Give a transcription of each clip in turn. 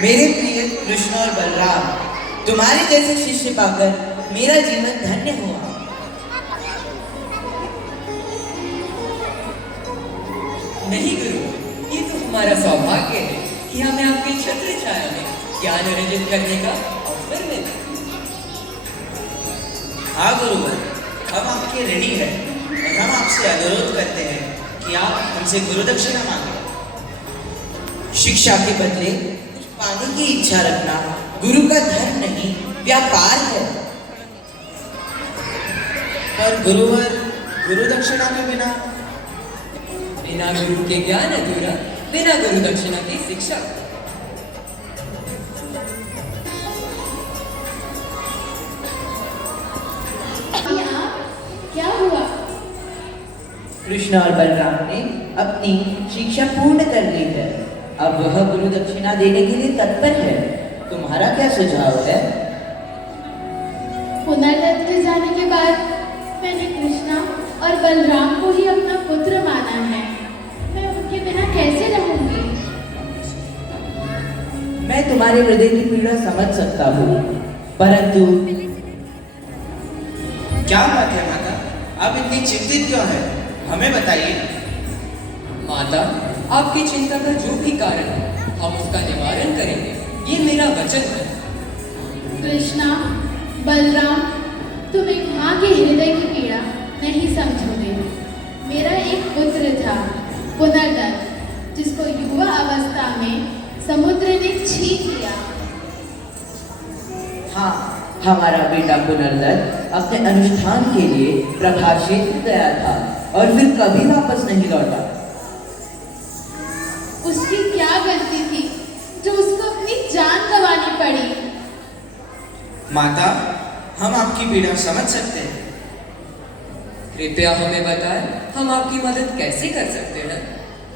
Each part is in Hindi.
मेरे प्रिय कृष्ण और बलराम, तुम्हारे जैसे शिष्य पाकर मेरा जीवन धन्य हुआ। नहीं गुरु, ये तो हमारा सौभाग्य है कि हमें आपके छत्र छाया में ज्ञान अर्जित करने का अवसर मिला। हाँ गुरुवर, हम आपके ऋणी हैं और हम आपसे अनुरोध करते हैं कि आप हमसे गुरु दक्षिणा मांगे। शिक्षा के बदले कुछ पाने की इच्छा रखना गुरु का धर्म नहीं, व्यापार है। पर गुरुवर, गुरु दक्षिणा के बिना बिना गुरु के ज्ञान अधूरा, बिना गुरु दक्षिणा की शिक्षा। क्या हुआ? कृष्ण और बलराम ने अपनी शिक्षा पूर्ण कर ली है। अब वह गुरु दक्षिणा देने के लिए तत्पर है। तुम्हारा क्या सुझाव है? पुनर्जन्म में जाने के बाद मैंने कृष्णा और बलराम को ही अपना पुत्र माना है। मैं उनके बिना कैसे रहूंगी? मैं तुम्हारे हृदय की पीड़ा समझ सकता हूँ, परंतु क्या बात है माता, आप इतनी चिंतित क्यों हैं? हमें बताइए। माता, आपकी चिंता का जो भी कारण है, हम उसका निवारण करेंगे, ये मेरा वचन है। कृष्णा, बलराम, तुम एक माँ के हृदय की पीड़ा नहीं समझोगे। मेरा एक पुत्र था, पुनर्दत्त, जिसको युवा अवस्था में समुद्र ने छीन लिया। हाँ, हमारा बेटा पुनर्दत्त अपने अनुष्ठान के लिए प्रभा क्षेत्र गया था और फिर कभी वापस नहीं लौटा। उसकी क्या गलती थी जो उसको अपनी जान गंवानी पड़ी? माता, हम आपकी पीड़ा समझ सकते हैं। कृपया हमें बताएं, हम आपकी मदद कैसे कर सकते हैं?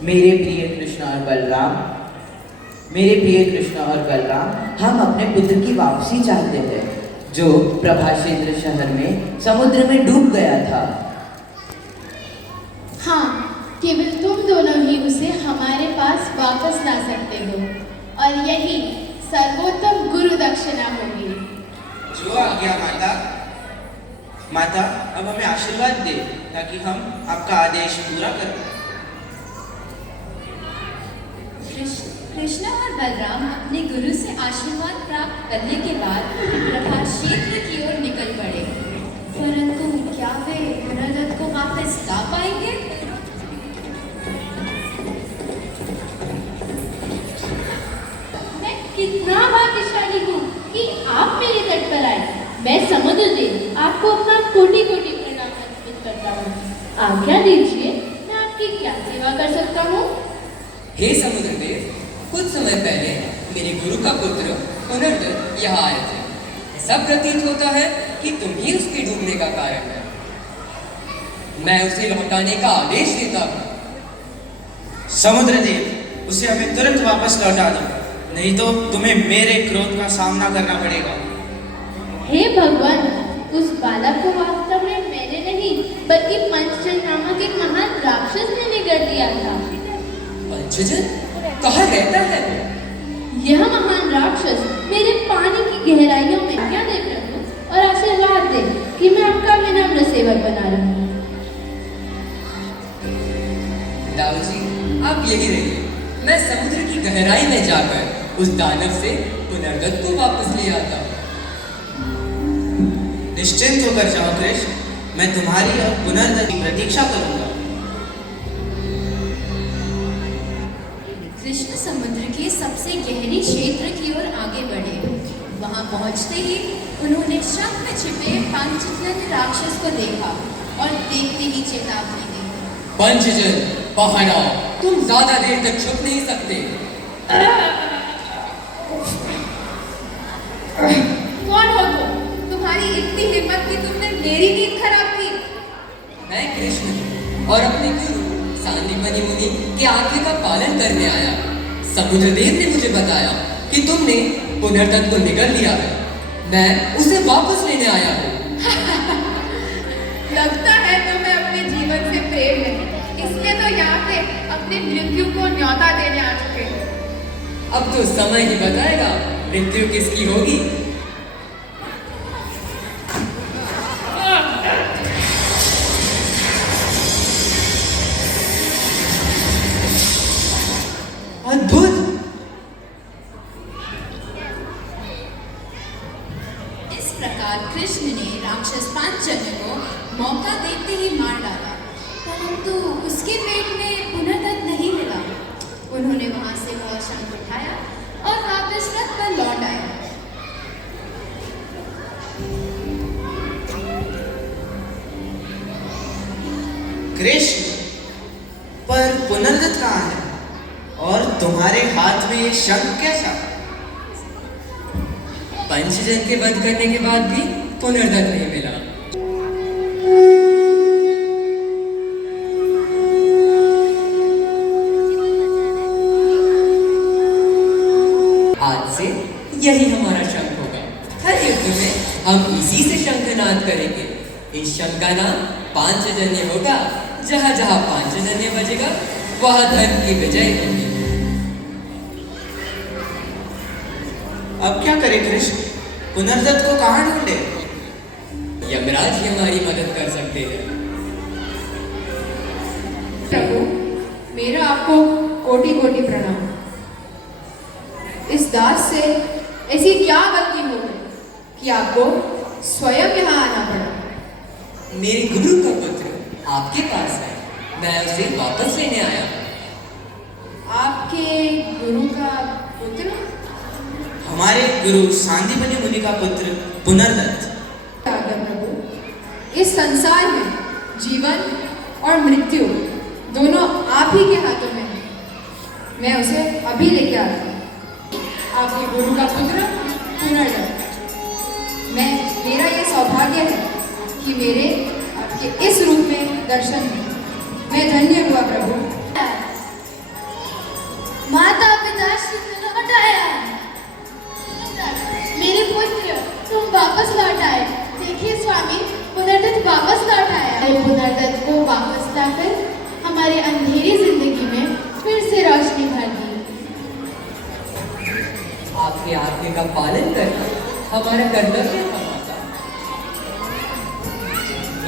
मेरे प्रिय कृष्ण और बलराम, मेरे प्रिय कृष्ण और बलराम, हम अपने पुत्र की वापसी चाहते हैं, जो प्रभाक्षेत्र शहर में समुद्र में डूब गया था। हाँ, केवल तुम दोनों ही उसे हमारे पास वापस ला सकते हो, और यही सर्वोत्तम गुरु दक्षिणा होगी। जो आज्ञा माता। माता, अब हमें आशीर्वाद दे ताकि हम आपका आदेश पूरा करें। कृष्ण और बलराम अपने गुरु से आशीर्वाद प्राप्त करने के बाद प्रभा क्षेत्र की ओर निकल पड़े। परंतु क्या वे पुनर्दत्त को वापस ला पाएंगे? मैं कितना भाग्यशाली हूँ कि आप मेरे तट पर आए। मैं समुद्र देव आपको अपना कोटि कोटि प्रणाम अर्पित करता हूँ। आज्ञा दीजिए, मैं आपकी क्या सेवा कर सकता हूँ? हे समुद्र देव, कुछ समय पहले मेरे गुरु का पुत्र पुनर्दत्त यहाँ आए थे। ऐसा प्रतीत होता है कि तुम ही उसके डूबने का कारण है। मैं उसे लौटाने का आदेश देता हूँ। समुद्र देव, उसे हमें तुरंत वापस लौटा दो, नहीं तो तुम्हें मेरे क्रोध का सामना करना पड़ेगा। हे भगवान, उस बालक को वास्तव में मैंने नहीं बल्कि पंचजन नामक एक महान राक्षस ने निगल लिया था। पंचजन कहाँ रहता है? यह महान राक्षस मेरे पानी की गहराइयों में क्या देख रहा हूँ, और आशीर्वाद दे कि मैं आपका विनम्र सेवक बना रहूं। दाऊ जी, आप यही रहिए। मैं समुद्र की गहराई में जाकर उस दानव से पुनर्दत्त को वापस ले आता हूँ। निश्चिंत होकर जाओ कृष्ण, मैं तुम्हारी और पुनर्दत्त की प्रतीक्षा करूंगा। कृष्ण समुद्र के सबसे गहरी क्षेत्र की ओर आगे बढ़े। वहां पहुंचते ही उन्होंने शक में छिपे पंचजन राक्षस को देखा और देखते ही चेतावनी दी। पंचजन, बाहर आओ, तुम ज्यादा देर तक छुप नहीं सकते। कौन हो तुम? तुम्हारी इतनी हिम्मत कि तुमने मेरी नींद खराब की? मैं कृष्ण हूँ और अपने गुरु सांदीपनि मुनि की आज्ञा का पालन करने आया। समुद्रदेव ने मुझे बताया कि तुमने पुनर्दत्त को निगल लिया है। मैं उसे वापस लेने आया हूँ। लगता है तुम्हें अपने जीवन से प्रेम नहीं, इसलिए तो यहाँ पे अपनी मृत्यु को न्योता देने आ चुके हो। अब तो समय ही बताएगा मृत्यु किसकी होगी। अद्भुत। इस प्रकार कृष्ण ने राक्षस पांचजन्य को मौका देखते ही मार डाला, परंतु उसके पेट में पुनर्दत्त नहीं मिला। उन्होंने वहां से वह शंख उठाया और वापस रथ पर लौट आए। कृष्ण, पर पुनर्दत्त कहाँ है? और तुम्हारे हाथ में ये शंख कैसा? पंचजन के वध करने के बाद भी पुनर्दत्त नहीं मिला। आज से यही हमारा शंख होगा। हर युद्ध में हम इसी से शंखनाद करेंगे। इस शंख का नाम पांचजन्य होगा। जहाँ जहाँ पांचजन्य बजेगा वहाँ धर्म की विजय होगी। अब क्या करे कृष्ण? पुनर्दत्त को कहाँ ढूंढे? यमराज ही हमारी मदद कर सकते हैं। प्रभु, मेरा आपको कोटि कोटि प्रणाम। इस दास से ऐसी क्या गलती हो गई कि आपको स्वयं यहाँ आना पड़ा? मेरे गुरु का पुत्र आपके पास है, मैं उसे वापस लेने आया हूँ। आपके गुरु का पुत्र? हमारे गुरु सांदीपनि मुनि का पुत्र पुनर्दत्त। आज्ञा प्रभु, इस संसार में जीवन और मृत्यु दोनों आप ही के हाथों में है। मैं उसे अभी लेके आता हूँ। आपके गुरु का पुत्र पुनर्दत्त। मेरा ये सौभाग्य है कि मेरे आपके इस रूप में दर्शन हुए। मैं धन्य हुआ प्रभु। माता पिता श्री लौट आया। मेरे पुत्र, तुम वापस लौट आए। देखिए स्वामी, पुनर्दत्त वापस लौट आया। अरे पुनर्दत्त को वापस लाकर हमारी अंधेरी जिंदगी में फिर से रोशनी भर दी। आपके आज्ञा का पालन करना हमारा कर्तव्य है माता।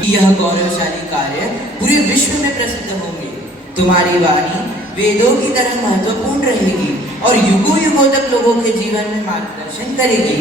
यह गौरवशाली कार्य पूरे विश्व में प्रसिद्ध होंगे। तुम्हारी वाणी वेदों की तरह महत्वपूर्ण रहेगी और युगों युगों तक लोगों के जीवन में मार्गदर्शन करेगी।